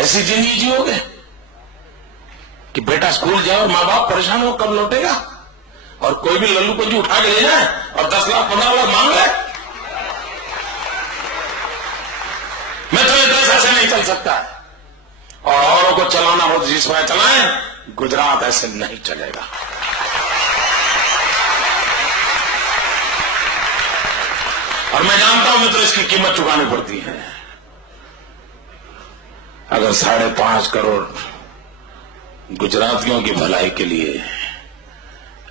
ऐसी जिंदगी जियोगे कि बेटा स्कूल जाए और माँ बाप परेशान हो कब लौटेगा, और कोई भी लल्लू पंजी उठा के ले जाए और 10 लाख 15 लाख मांग ले। मैं तो देश ऐसे नहीं चल सकता है, और औरों को चलाना हो जिस तरह चलाएं, गुजरात ऐसे नहीं चलेगा। और मैं जानता हूं मित्र, इसकी कीमत चुकानी पड़ती है। अगर 5.5 करोड़ गुजरातियों की भलाई के लिए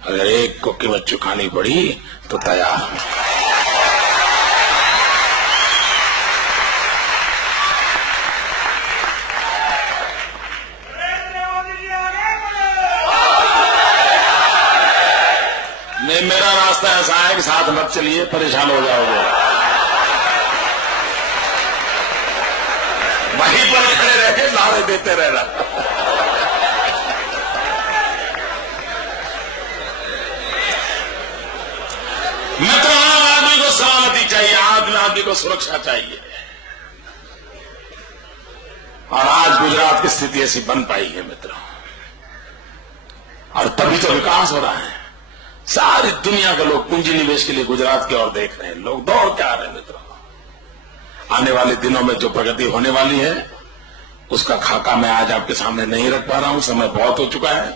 अगर एक को कीमत चुकानी पड़ी तो तैयार हूं। नहीं, मेरा रास्ता ऐसा है कि साथ मत चलिए, परेशान हो जाओगे। वहीं पर खड़े रह के नारे देते रहना। मित्र, आम आदमी को सलामती चाहिए, आम आदमी को सुरक्षा चाहिए, और आज गुजरात की स्थिति ऐसी बन पाई है मित्र, और तभी तो विकास हो रहा है। सारी दुनिया के लोग पूंजी निवेश के लिए गुजरात की ओर देख रहे हैं, लोग दौड़ के आ रहे हैं मित्र। आने वाले दिनों में जो प्रगति होने वाली है उसका खाका मैं आज आपके सामने नहीं रख पा रहा हूं, समय बहुत हो चुका है,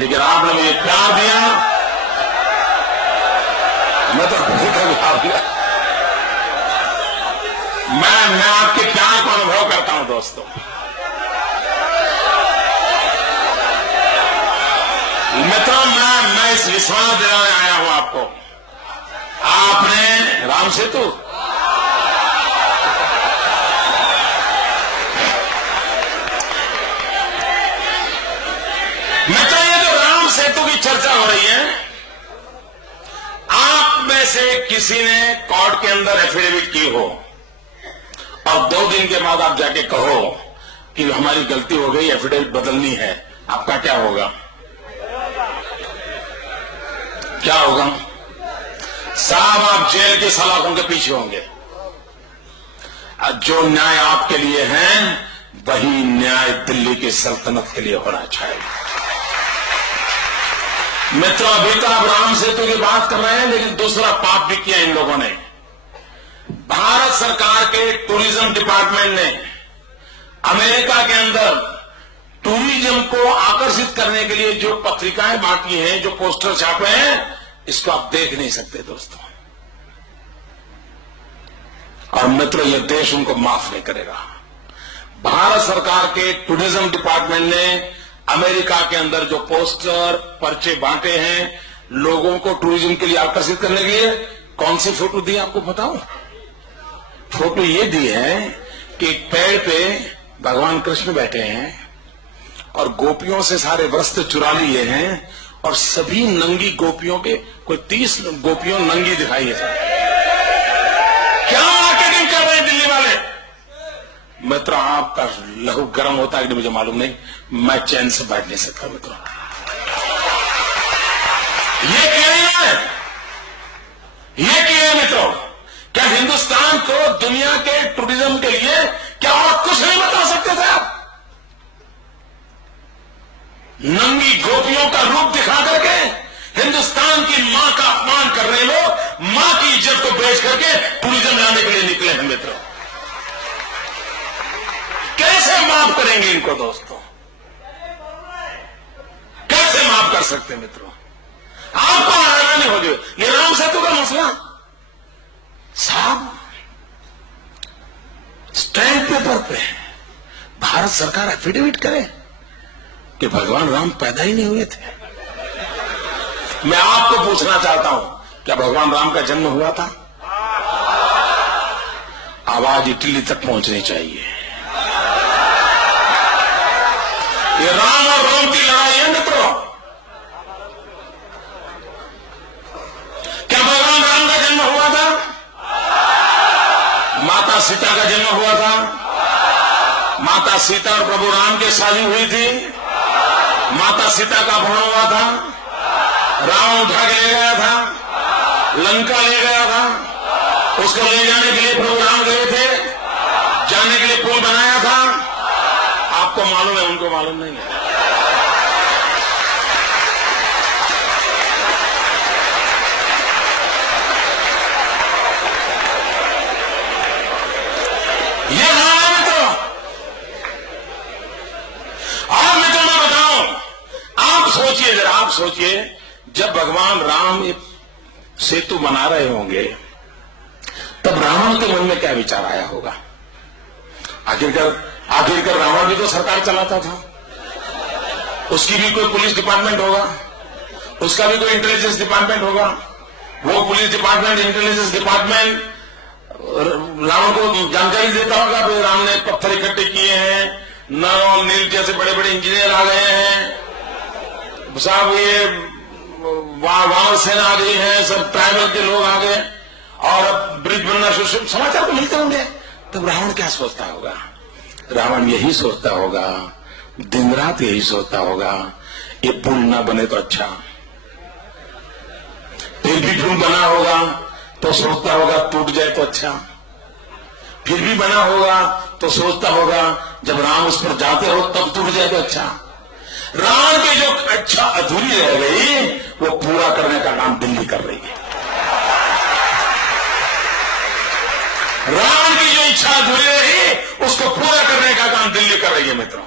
लेकिन आपने मुझे प्यार दिया, मैं तो मैं आपके प्यार को अनुभव करता हूं दोस्तों। मित्रों, मैं इस विश्वास दिलाने आया हूं आपको, आपने राम सेतु मित्रों, ये जो राम सेतु की चर्चा हो रही है, आप में से किसी ने कोर्ट के अंदर एफिडेविट की हो और 2 दिन के बाद आप जाके कहो कि हमारी गलती हो गई, एफिडेविट बदलनी है, आपका क्या होगा? क्या होगा साहब? आप जेल के सलाखों के पीछे होंगे। जो न्याय आपके लिए है वही न्याय दिल्ली की सल्तनत के लिए होना चाहिए। मित्रों, अभी तो आप राम सेतु की बात कर रहे हैं, लेकिन दूसरा पाप भी किया इन लोगों ने। भारत सरकार के टूरिज्म डिपार्टमेंट ने अमेरिका के अंदर टूरिज्म को आकर्षित करने के लिए जो पत्रिकाएं बांटी हैं, जो पोस्टर छापे हैं, इसको आप देख नहीं सकते दोस्तों। और मित्रों, यह देश उनको माफ नहीं करेगा। भारत सरकार के टूरिज्म डिपार्टमेंट ने अमेरिका के अंदर जो पोस्टर पर्चे बांटे हैं लोगों को टूरिज्म के लिए आकर्षित करने के लिए, कौन सी फोटो दी आपको बताऊं? फोटो ये दी है कि एक पेड़ पे भगवान कृष्ण बैठे हैं और गोपियों से सारे वस्त्र चुरा लिए हैं, और सभी नंगी गोपियों के कोई 30 गोपियों नंगी दिखाई है। क्या मार्केटिंग कर रहे हैं दिल्ली वाले? मित्र, आपका लहू गर्म होता है कि नहीं मुझे मालूम नहीं, मैं चैन से बैठ नहीं सकता मित्रों। ये क्या है? ये क्या है मित्रों? क्या हिंदुस्तान को दुनिया के टूरिज्म के लिए क्या और कुछ नहीं बता सकते थे आप? नंगी गोपियों का रूप दिखा करके हिंदुस्तान की मां का अपमान कर रहे लोग मां की इज्जत को बेच करके टूरिज्म लाने के लिए निकले हैं मित्रों। कैसे माफ करेंगे इनको दोस्तों? कैसे माफ कर सकते हैं मित्रों? आपको हैरानी हो गई, ये राम सेतु का मसला साहब स्टैंप पेपर पे भारत सरकार एफिडेविट करे कि भगवान राम पैदा ही नहीं हुए थे। मैं आपको पूछना चाहता हूं, क्या भगवान राम का जन्म हुआ था? आवाज इटली तक पहुंचनी चाहिए। ये राम और रोम की लड़ाई है मित्रों। क्या भगवान राम का जन्म हुआ था? माता सीता का जन्म हुआ था? माता सीता और प्रभु राम की शादी हुई थी, माता सीता का अपहरण हुआ था, रावण उठा के ले गया था, लंका ले गया था, उसको ले जाने के लिए प्रभु राम गए थे, जाने के लिए पुल बनाया था, आपको मालूम है, उनको मालूम नहीं है। ये हाल तो आप मित्रों मैं बताऊं, आप सोचिए जरा, आप सोचिए जब भगवान राम ये सेतु बना रहे होंगे तब रावण के मन में क्या विचार आया होगा। आखिरकार रावण भी तो सरकार चलाता था, उसकी भी कोई पुलिस डिपार्टमेंट होगा, उसका भी कोई इंटेलिजेंस डिपार्टमेंट होगा। वो police department, intelligence department Ravan को जानकारी देता होगा भाई राम ने पत्थर इकट्ठे किए हैं, नर और नील जैसे बड़े बड़े इंजीनियर आ गए हैं साहब, ये वानर सेना आ गई है, सब ट्राइबल के लोग आ गए और अब ब्रिज बनना शुरू, समाचार तो मिलते होंगे। तब रावण क्या सोचता होगा? रावण यही सोचता होगा, दिन रात यही सोचता होगा, ये पुल ना बने तो अच्छा। फिर भी पुल बना होगा तो सोचता होगा टूट जाए तो अच्छा। फिर भी बना होगा तो सोचता होगा जब राम उस पर जाते हो तब टूट जाए तो अच्छा। रावण की जो अच्छा अधूरी रह गई वो पूरा करने का काम दिल्ली कर रही है। रावण की जो इच्छा अधूरी रही उसको पूरा करने का काम दिल्ली कर रही है मित्रों।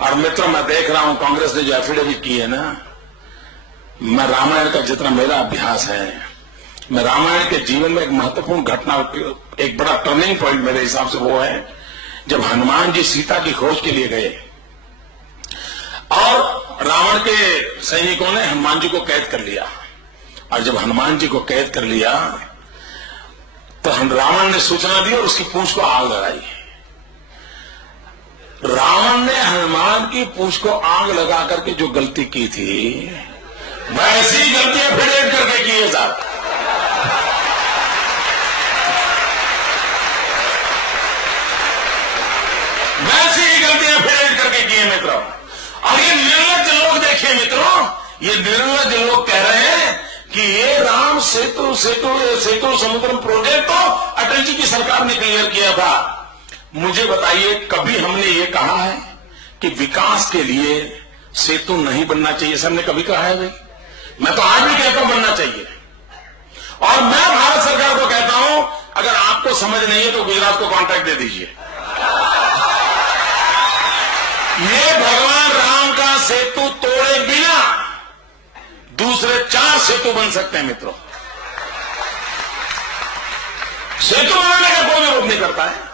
और मित्रों मैं देख रहा हूं कांग्रेस ने जो एफिडेविट की है ना, मैं रामायण का जितना मेरा अभ्यास है, मैं रामायण के जीवन में एक महत्वपूर्ण घटना, एक बड़ा टर्निंग पॉइंट मेरे हिसाब से वो है जब हनुमान जी सीता की खोज के लिए गए और रावण के सैनिकों ने हनुमान जी को कैद कर लिया। और जब हनुमान जी को कैद कर लिया तो रावण ने सूचना दी और उसकी पूंछ को आग लगाई। रावण ने हनुमान की पूंछ को आग लगा करके जो गलती की थी वैसी गलतियां फिर एक करके की है साहब। वैसी ही गलतियां फिर एक करके की है मित्रों। और ये निर्लज्ज लोग देखिए मित्रों, ये निर्लज्ज लोग कह रहे हैं कि ये राम सेतु समुद्रम प्रोजेक्ट तो अटल जी की सरकार ने क्लियर किया था। मुझे बताइए कभी हमने ये कहा है कि विकास के लिए सेतु नहीं बनना चाहिए? सर ने कभी कहा है भाई? मैं तो आज भी कहता हूं बनना चाहिए। और मैं भारत सरकार को कहता हूं अगर आपको समझ नहीं है तो गुजरात को कॉन्ट्रैक्ट दे दीजिए। ये भगवान राम का सेतु तोड़े बिना दूसरे 4 सेतु बन सकते हैं मित्रों। सेतु बनाने का कोई विरोध नहीं करता है।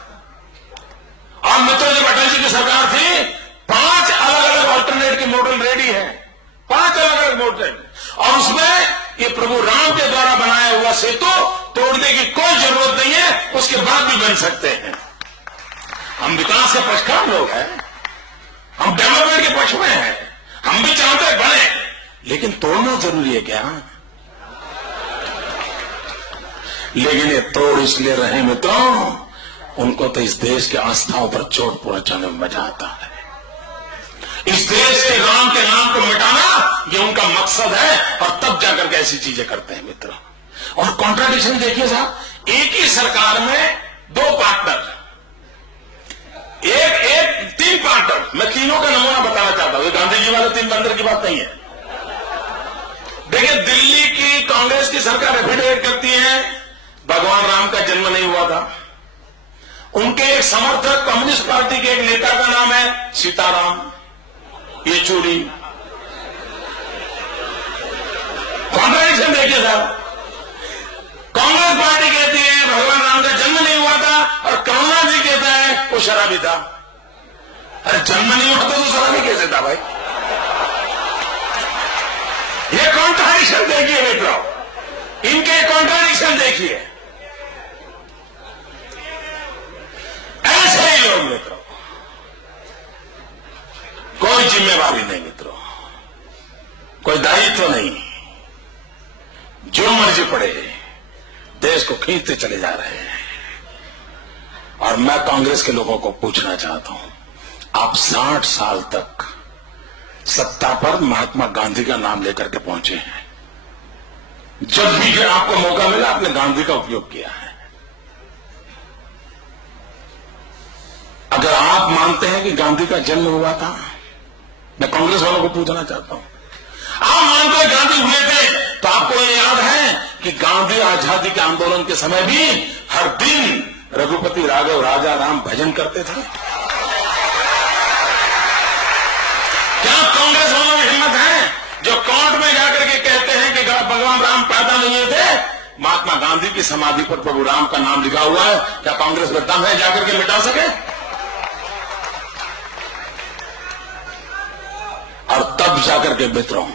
और मित्रों जब अटल जी की सरकार थी 5 अलग अलग ऑल्टरनेट के मॉडल रेडी है, 5 अलग अलग मॉडल, और उसमें ये प्रभु राम के द्वारा बनाया हुआ सेतु तोड़ने की कोई जरूरत नहीं है, उसके बाद भी बन सकते हैं। हम विकास के पक्षकार लोग हैं, हम डेवलपमेंट के पक्ष में हैं, हम भी चाहते हैं बने, लेकिन तोड़ना जरूरी है क्या? लेकिन ये तोड़ इसलिए रहे मित्रों, उनको तो इस देश की आस्थाओं पर चोट पहुंचाने में मजा आता है। इस देश के राम के नाम को मिटाना ये उनका मकसद है, और तब जाकर के ऐसी चीजें करते हैं मित्रों। और कॉन्ट्राडिक्शन देखिए साहब, एक ही सरकार में 2 पार्टनर, एक 3 पार्टनर। मैं तीनों का नमूना बताना चाहता हूं, गांधी जी वाले 3 बंदर की बात नहीं है। देखिए दिल्ली की कांग्रेस की सरकार एफिडेविट करती है भगवान राम का जन्म नहीं हुआ था। उनके एक समर्थक कम्युनिस्ट पार्टी के एक नेता का नाम है सीताराम येचुरी। कॉन्ट्राडिक्शन देखिए साहब, कांग्रेस पार्टी कहती है भगवान राम का जन्म नहीं हुआ था और कमलनाथ जी कहता है वो शराबी था। अरे जन्म नहीं हुआ तो शराबी कैसे था भाई? ये कॉन्ट्राडिक्शन देखिए मित्रों, इनके कॉन्ट्राडिक्शन देखिए। ऐसे ही लोग मित्रों, कोई जिम्मेवारी नहीं मित्रों, कोई दायित्व नहीं, जो मर्जी पड़े देश को खींचते चले जा रहे हैं। और मैं कांग्रेस के लोगों को पूछना चाहता हूं, आप 60 साल तक सत्ता पर महात्मा गांधी का नाम लेकर के पहुंचे हैं। जब भी आपको मौका मिला आपने गांधी का उपयोग किया है। अगर आप मानते हैं कि गांधी का जन्म हुआ था, मैं कांग्रेस वालों को पूछना चाहता हूं, आप मानते हैं गांधी हुए थे, तो आपको ये याद है कि गांधी आजादी के आंदोलन के समय भी हर दिन रघुपति राघव राजा राम भजन करते थे? क्या कांग्रेस वालों में हिम्मत है जो कोर्ट में जाकर के कहते हैं कि भगवान राम पैदा नहीं हुए थे, महात्मा गांधी की समाधि पर प्रभु राम का नाम लिखा हुआ है? क्या कांग्रेस में दम है जाकर के मिटा सके? और तब जाकर के मित्रों,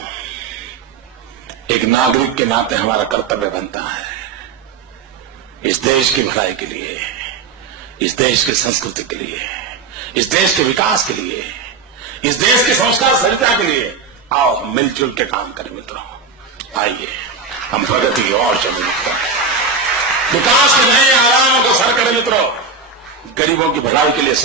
एक नागरिक के नाते हमारा कर्तव्य बनता है इस देश की भलाई के लिए, इस देश की संस्कृति के लिए, इस देश के विकास के लिए, इस देश के संस्कार सरिता के लिए आओ हम मिलजुल के काम करें मित्रों। आइए हम प्रगति की ओर चलें मित्रों, विकास के नए आयामों को सर करें मित्रों, गरीबों की भलाई के लिए